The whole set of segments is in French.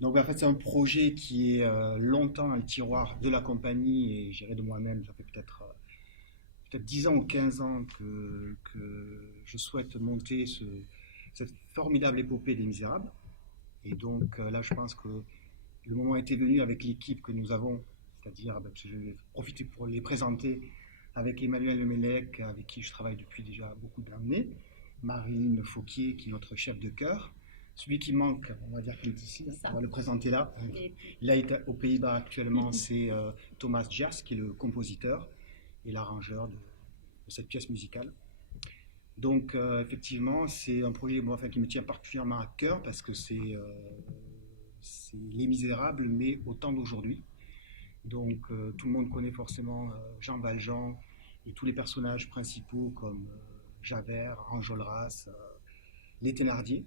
Donc en fait, c'est un projet qui est longtemps dans le tiroir de la compagnie et géré de moi-même. Ça fait peut-être 10 ans ou 15 ans que je souhaite monter cette formidable épopée des Misérables. Et donc là, je pense que le moment était venu avec l'équipe que nous avons, c'est-à-dire, parce que je vais profiter pour les présenter avec Emmanuel Lemelec, avec qui je travaille depuis déjà beaucoup d'années, Marilyn Fauquier, qui est notre chef de chœur. Celui qui manque, on va dire qu'il est ici, on va le présenter là. Il est aux Pays-Bas actuellement, c'est Thomas Gers, qui est le compositeur et l'arrangeur de cette pièce musicale. Donc effectivement, c'est un projet bon, enfin, qui me tient particulièrement à cœur parce que c'est Les Misérables, mais au temps d'aujourd'hui. Donc tout le monde connaît forcément Jean Valjean et tous les personnages principaux comme Javert, Enjolras, les Thénardier.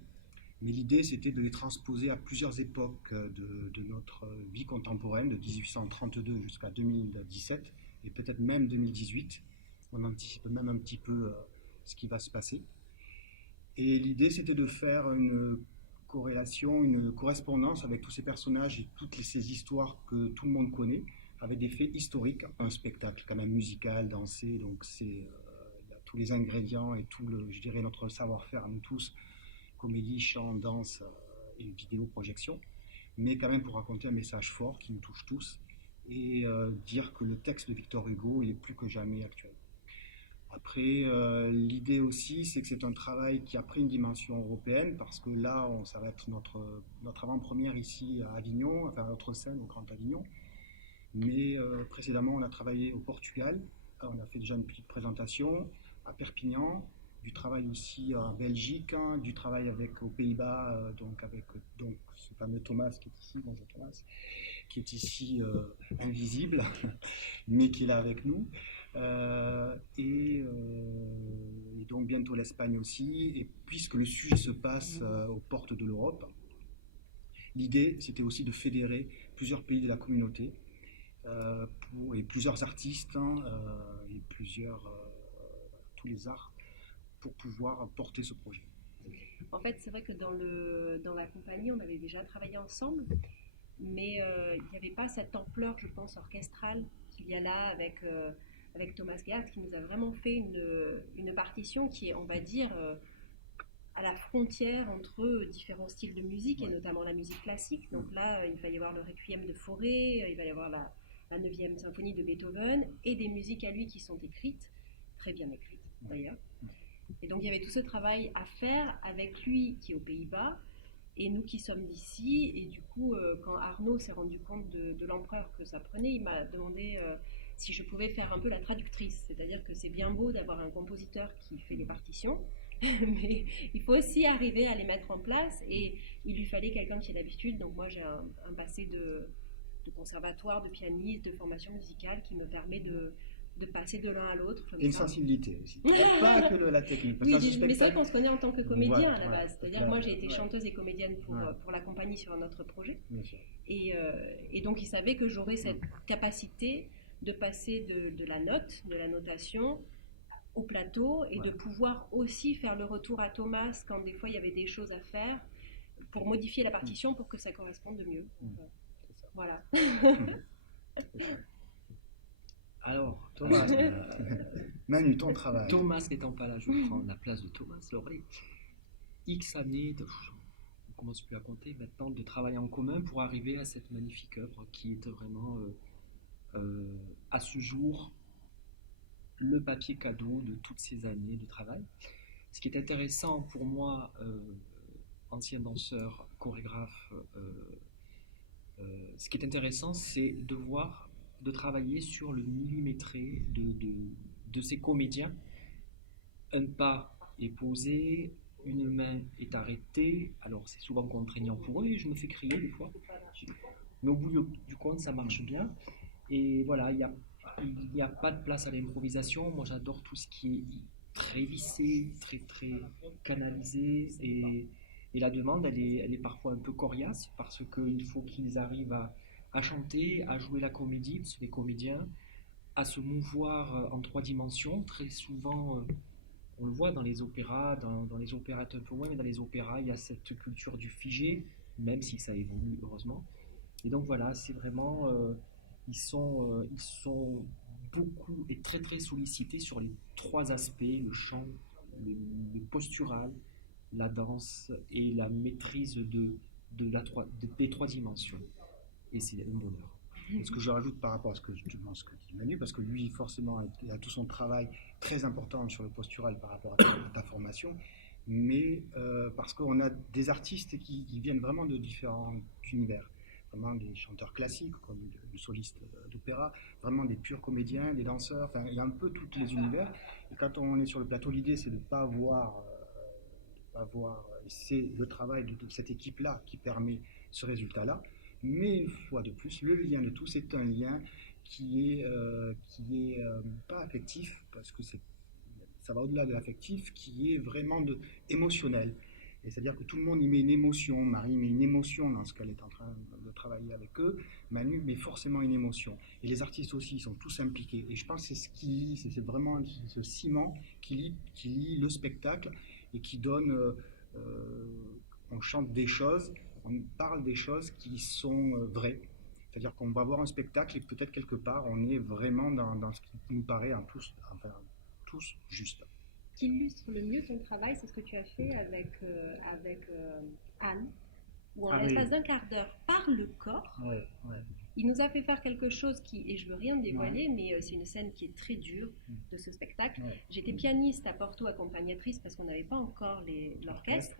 Mais l'idée, c'était de les transposer à plusieurs époques de notre vie contemporaine, de 1832 jusqu'à 2017, et peut-être même 2018. On anticipe même un petit peu ce qui va se passer. Et l'idée, c'était de faire une corrélation, une correspondance avec tous ces personnages et toutes ces histoires que tout le monde connaît, avec des faits historiques. Un spectacle quand même musical, dansé, donc il y a tous les ingrédients et tout le, je dirais, notre savoir-faire à nous tous, comédie, chant, danse et vidéo, projection, mais quand même pour raconter un message fort qui nous touche tous et dire que le texte de Victor Hugo il est plus que jamais actuel. Après, l'idée aussi, c'est que c'est un travail qui a pris une dimension européenne, parce que là, ça va être notre avant-première ici à Avignon, enfin notre scène au Grand Avignon. Mais précédemment, on a travaillé au Portugal, on a fait déjà une petite présentation, à Perpignan, du travail aussi en Belgique, hein, du travail aux Pays-Bas, donc avec donc, ce fameux Thomas qui est ici, bonjour Thomas, qui est ici invisible, mais qui est là avec nous. Et donc bientôt l'Espagne aussi. Et puisque le sujet se passe aux portes de l'Europe, l'idée c'était aussi de fédérer plusieurs pays de la communauté et plusieurs artistes hein, et tous les arts pour pouvoir porter ce projet. En fait, c'est vrai que dans la compagnie, on avait déjà travaillé ensemble, mais il n'y avait pas cette ampleur, je pense, orchestrale qu'il y a là avec Thomas Gerd, qui nous a vraiment fait une partition qui est, on va dire, à la frontière entre différents styles de musique, et Ouais. notamment la musique classique. Donc là, il va y avoir le Requiem de Fauré, il va y avoir la 9e symphonie de Beethoven, et des musiques à lui qui sont écrites, très bien écrites d'ailleurs. Et donc il y avait tout ce travail à faire avec lui qui est aux Pays-Bas et nous qui sommes d'ici. Et du coup, quand Arnaud s'est rendu compte de l'ampleur que ça prenait, il m'a demandé si je pouvais faire un peu la traductrice. C'est-à-dire que c'est bien beau d'avoir un compositeur qui fait les partitions, mais il faut aussi arriver à les mettre en place. Et il lui fallait quelqu'un qui ait l'habitude. Donc moi, j'ai un passé de conservatoire, de pianiste, de formation musicale qui me permet de passer de l'un à l'autre comme Et une ça. sensibilité aussi. Pas que la technique. Parce que Oui, mais c'est vrai spectacle, qu'on se connaît en tant que comédien voilà, à la voilà, base. c'est C'est-à-dire, clair. moi, j'ai été Ouais, chanteuse et comédienne ouais, pour la compagnie sur un autre projet. bien sûr. Et donc, il savait que j'aurais cette capacité de passer de la note, de la notation, au plateau et Ouais. de pouvoir aussi faire le retour à Thomas quand des fois il y avait des choses à faire pour modifier la partition pour que ça corresponde de mieux. C'est ça. Voilà. C'est ça. Alors, Thomas, Manu, ton travail. Thomas n'étant pas là, je vais prendre la place de Thomas Loré. X années, on ne commence plus à compter maintenant, de travailler en commun pour arriver à cette magnifique œuvre qui est vraiment, à ce jour, le papier cadeau de toutes ces années de travail. Ce qui est intéressant pour moi, ancien danseur, chorégraphe, ce qui est intéressant, c'est de voir, de travailler sur le millimétré de ces comédiens. Un pas est posé, une main est arrêtée, alors c'est souvent contraignant pour eux et je me fais crier des fois. Mais au bout du compte, ça marche bien. Et voilà, il y a pas de place à l'improvisation. Moi, j'adore tout ce qui est très vissé, très, très canalisé. Et la demande, elle est parfois un peu coriace parce qu'il faut qu'ils arrivent à chanter, à jouer la comédie, parce que les comédiens, à se mouvoir en trois dimensions. Très souvent, on le voit dans les opéras, dans les opérettes un peu moins, mais dans les opéras, il y a cette culture du figé. même si ça évolue heureusement. Et donc voilà, c'est vraiment, ils sont beaucoup et très très sollicités sur les trois aspects, le chant, le postural, la danse et la maîtrise des trois dimensions. Et c'est un bonheur. Et ce que je rajoute par rapport à ce que dit Manu, parce que lui, forcément, il a tout son travail très important sur le postural par rapport à ta formation, mais parce qu'on a des artistes qui viennent vraiment de différents univers. Vraiment des chanteurs classiques, comme le soliste d'opéra, vraiment des purs comédiens, des danseurs, enfin, il y a un peu tous les univers. Et quand on est sur le plateau, l'idée, c'est de ne pas voir, c'est le travail de cette équipe-là qui permet ce résultat-là. Mais une fois de plus, le lien de tout, c'est un lien qui est pas affectif, parce que ça va au-delà de l'affectif, qui est vraiment émotionnel. Et c'est-à-dire que tout le monde y met une émotion. Marie met une émotion dans ce qu'elle est en train de travailler avec eux. Manu met forcément une émotion. Et les artistes aussi, ils sont tous impliqués. Et je pense que c'est ce qui lie, c'est vraiment ce ciment qui lie le spectacle et qui donne... on chante des choses, on parle des choses qui sont vraies. C'est-à-dire qu'on va voir un spectacle et peut-être quelque part, on est vraiment dans ce qui nous paraît tous juste. Ce qui illustre le mieux ton travail, c'est ce que tu as fait avec Anne, où en l'espace d'un quart d'heure, par le corps, il nous a fait faire quelque chose qui, et je veux rien dévoiler, mais c'est une scène qui est très dure de ce spectacle. J'étais pianiste à Porto, accompagnatrice, parce qu'on n'avait pas encore l'orchestre.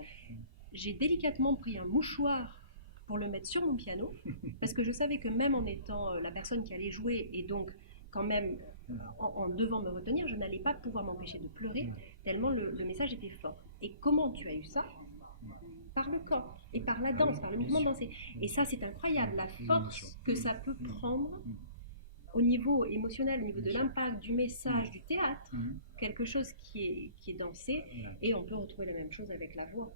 J'ai délicatement pris un mouchoir pour le mettre sur mon piano, parce que je savais que même en étant la personne qui allait jouer, et donc quand même en devant me retenir, je n'allais pas pouvoir m'empêcher de pleurer, tellement le message était fort. Et comment tu as eu ça? Par le corps, et par la danse, par le mouvement dansé. Et ça, c'est incroyable, la force que ça peut prendre au niveau émotionnel, au niveau de l'impact, du message, du théâtre, quelque chose qui est dansé, et on peut retrouver la même chose avec la voix.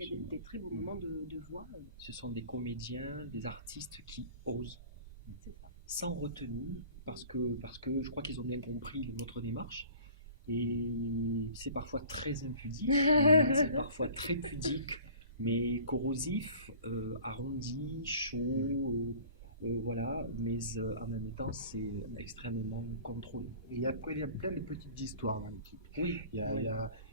Il y a des très beaux moments de voix. Ce sont des comédiens, des artistes qui osent, sans retenue, parce que je crois qu'ils ont bien compris notre démarche. Et c'est parfois très impudique, c'est parfois très pudique, mais corrosif, arrondi, chaud, voilà, mais en même temps c'est extrêmement contrôlé. Et il y a plein de petites histoires dans l'équipe. Oui.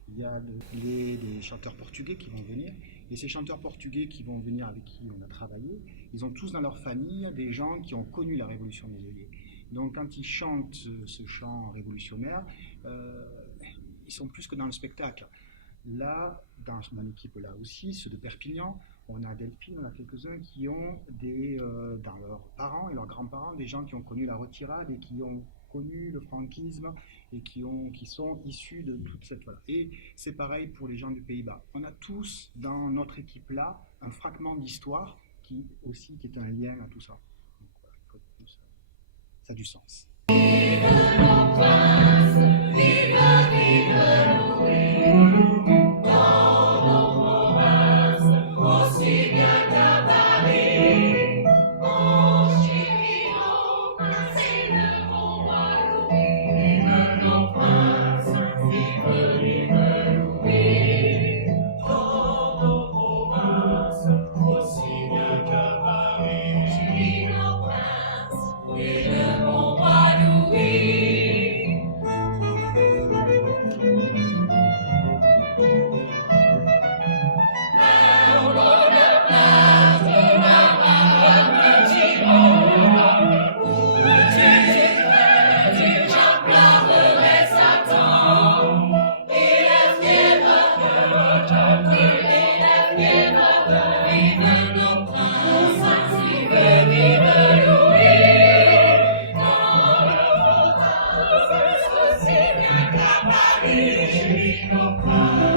Il y a des chanteurs portugais qui vont venir, et ces chanteurs portugais qui vont venir avec qui on a travaillé, ils ont tous dans leur famille des gens qui ont connu la Révolution des œillets. Donc quand ils chantent ce chant révolutionnaire, ils sont plus que dans le spectacle. Là, dans mon équipe là aussi, ceux de Perpignan, on a Delphine, on a quelques-uns qui ont dans leurs parents et leurs grands-parents, des gens qui ont connu la retirade et qui ont connu le franquisme et qui sont issus de toute cette... Voilà. Et c'est pareil pour les gens du Pays-Bas. On a tous dans notre équipe là un fragment d'histoire qui est un lien à tout ça. Donc, voilà, ça a du sens. Vive nos princes, vive, vive Louis, dans nos provinces, aussi bien qu'à Paris. On chérit nos princes et le bon roi Louis. Vive nos princes, vive, vive Louis, dans nos provinces, aussi bien qu'à Paris. Chérit nos princes et le bon roi Louis. Chérit nos princes.